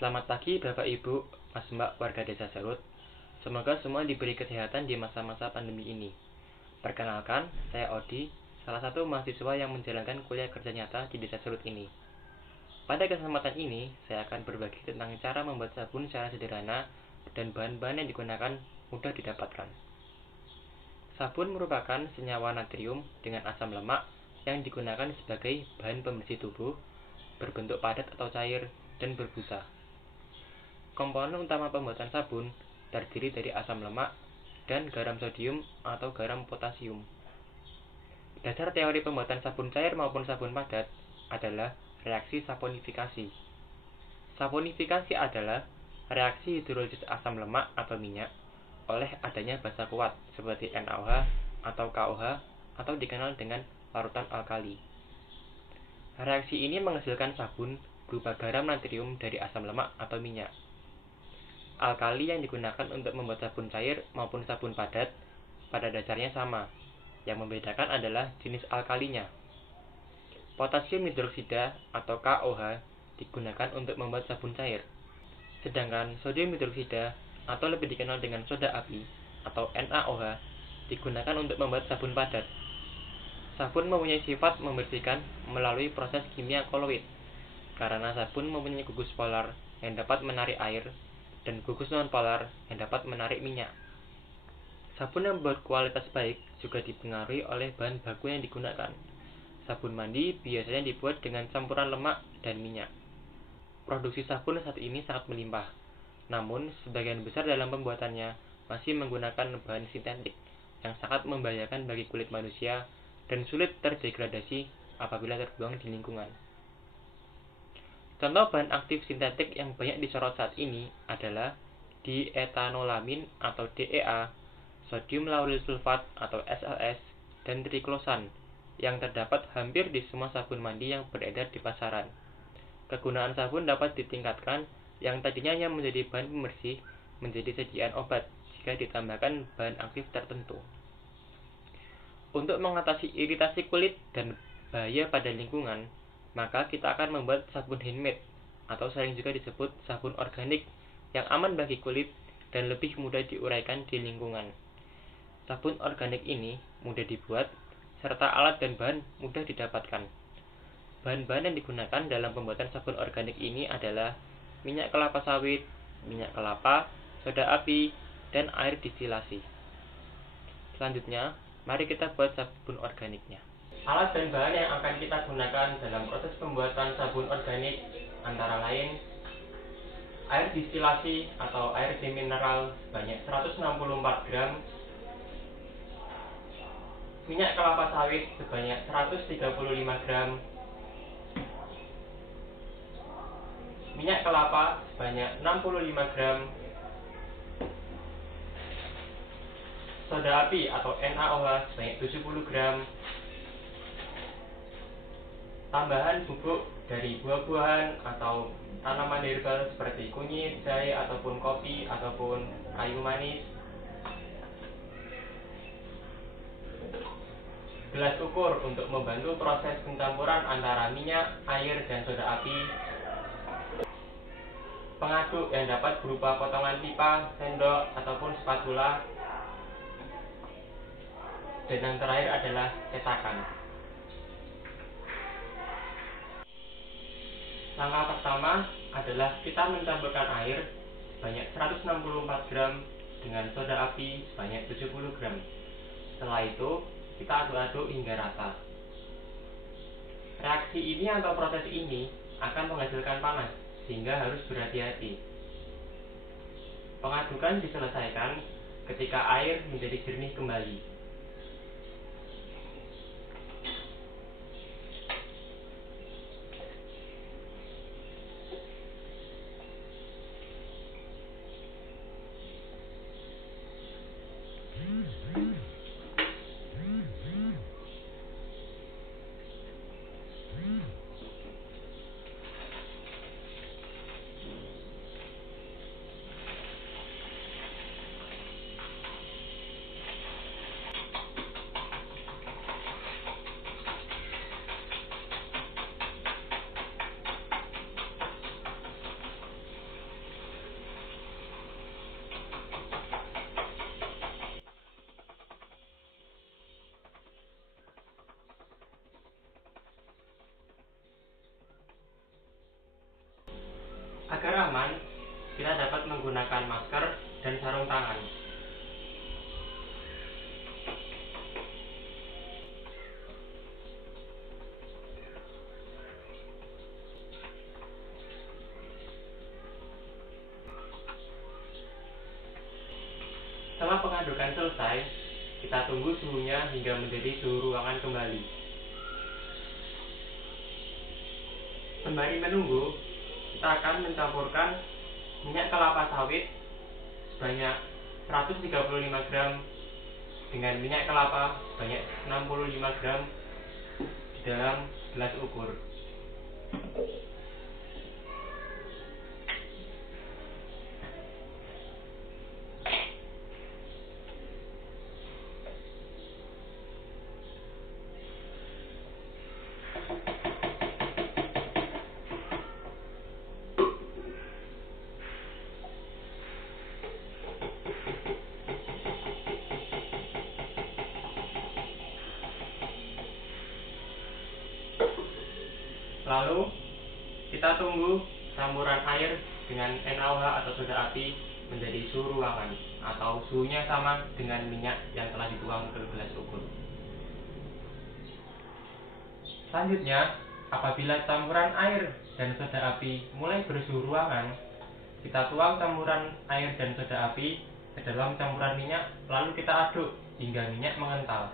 Selamat pagi Bapak Ibu, Mas Mbak warga Desa Serut. Semoga semua diberi kesehatan di masa-masa pandemi ini. Perkenalkan, saya Odi, salah satu mahasiswa yang menjalankan kuliah kerja nyata di Desa Serut ini. Pada kesempatan ini, saya akan berbagi tentang cara membuat sabun secara sederhana dan bahan-bahan yang digunakan mudah didapatkan. Sabun merupakan senyawa natrium dengan asam lemak yang digunakan sebagai bahan pembersih tubuh, berbentuk padat atau cair, dan berbusa. Komponen utama pembuatan sabun terdiri dari asam lemak dan garam sodium atau garam potasium. Dasar teori pembuatan sabun cair maupun sabun padat adalah reaksi saponifikasi. Saponifikasi adalah reaksi hidrolisis asam lemak atau minyak oleh adanya basa kuat seperti NaOH atau KOH atau dikenal dengan larutan alkali. Reaksi ini menghasilkan sabun berupa garam natrium dari asam lemak atau minyak. Alkali yang digunakan untuk membuat sabun cair maupun sabun padat pada dasarnya sama. Yang membedakan adalah jenis alkalinya. Potasium hidroksida atau KOH digunakan untuk membuat sabun cair. Sedangkan sodium hidroksida atau lebih dikenal dengan soda api atau NaOH digunakan untuk membuat sabun padat. Sabun mempunyai sifat membersihkan melalui proses kimia koloid. Karena sabun mempunyai gugus polar yang dapat menarik air dan gugus nonpolar yang dapat menarik minyak. Sabun yang berkualitas baik juga dipengaruhi oleh bahan baku yang digunakan. Sabun mandi biasanya dibuat dengan campuran lemak dan minyak. Produksi sabun saat ini sangat melimpah, namun sebagian besar dalam pembuatannya masih menggunakan bahan sintetik yang sangat membahayakan bagi kulit manusia dan sulit terdegradasi apabila terbuang di lingkungan. Contoh bahan aktif sintetik yang banyak disorot saat ini adalah dienolalamin atau DEA, sodium lauryl sulfat atau SLS, dan triklosan yang terdapat hampir di semua sabun mandi yang beredar di pasaran. Kegunaan sabun dapat ditingkatkan yang tadinya hanya menjadi bahan pembersih menjadi sediaan obat jika ditambahkan bahan aktif tertentu. Untuk mengatasi iritasi kulit dan bahaya pada lingkungan, maka kita akan membuat sabun handmade atau sering juga disebut sabun organik yang aman bagi kulit dan lebih mudah diuraikan di lingkungan. Sabun organik ini mudah dibuat serta alat dan bahan mudah didapatkan. Bahan-bahan yang digunakan dalam pembuatan sabun organik ini adalah minyak kelapa sawit, minyak kelapa, soda api, dan air distilasi. Selanjutnya, mari kita buat sabun organiknya. Alat dan bahan yang akan kita gunakan dalam proses pembuatan sabun organik antara lain air distilasi atau air demineral sebanyak 164 gram, minyak kelapa sawit sebanyak 135 gram, minyak kelapa sebanyak 65 gram, soda api atau NaOH sebanyak 70 gram, tambahan bubuk dari buah-buahan atau tanaman herbal seperti kunyit, jahe, ataupun kopi, ataupun kayu manis. Gelas ukur untuk membantu proses pencampuran antara minyak, air, dan soda api. Pengaduk yang dapat berupa potongan pipa, sendok, ataupun spatula. Dan yang terakhir adalah cetakan. Langkah pertama adalah kita mencampurkan air sebanyak 164 gram dengan soda api sebanyak 70 gram. Setelah itu, kita aduk-aduk hingga rata. Reaksi ini atau proses ini akan menghasilkan panas, sehingga harus berhati-hati. Pengadukan diselesaikan ketika air menjadi jernih kembali. Agar aman, kita dapat menggunakan masker dan sarung tangan. Setelah pengadukan selesai, kita tunggu suhunya hingga menjadi suhu ruangan kembali. Sembari menunggu, kita akan mencampurkan minyak kelapa sawit sebanyak 135 gram dengan minyak kelapa sebanyak 65 gram di dalam gelas ukur. Lalu, kita tunggu campuran air dengan NaOH atau soda api menjadi suhu ruangan atau suhunya sama dengan minyak yang telah dituang ke gelas ukur. Selanjutnya, apabila campuran air dan soda api mulai bersuhu ruangan, kita tuang campuran air dan soda api ke dalam campuran minyak, lalu kita aduk hingga minyak mengental.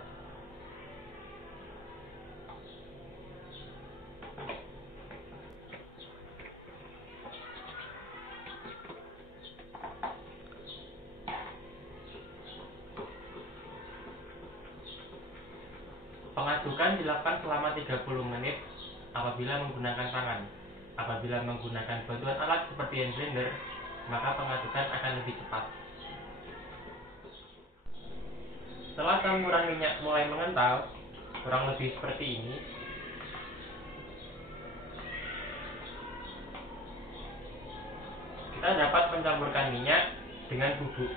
Pengadukan dilakukan selama 30 menit apabila menggunakan tangan. Apabila menggunakan bantuan alat seperti hand blender, maka pengadukan akan lebih cepat. Setelah campuran minyak mulai mengental, kurang lebih seperti ini, kita dapat mencampurkan minyak dengan bubuk.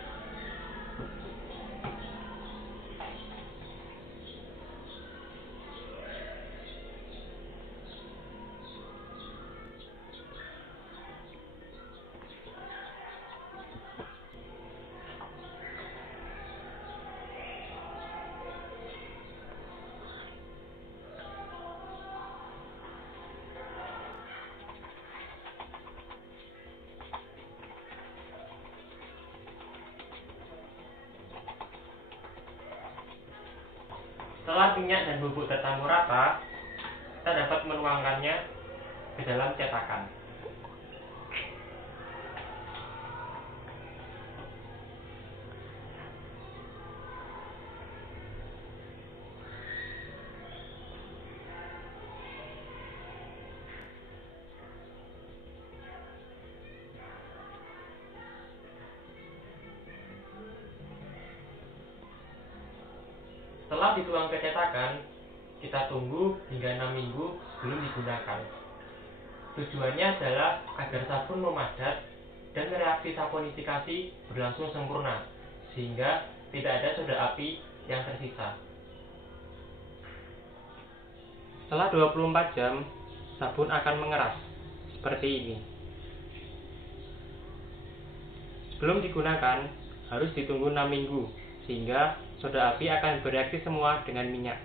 Setelah minyak dan bubuk tercampur rata, kita dapat menuangkannya ke dalam cetakan. Setelah dituang ke cetakan, kita tunggu hingga 6 minggu sebelum digunakan. Tujuannya adalah agar sabun memadat dan reaksi saponifikasi berlangsung sempurna, sehingga tidak ada soda api yang tersisa. Setelah 24 jam, sabun akan mengeras, seperti ini. Sebelum digunakan, harus ditunggu 6 minggu, sehingga soda api akan bereaksi semua dengan minyak.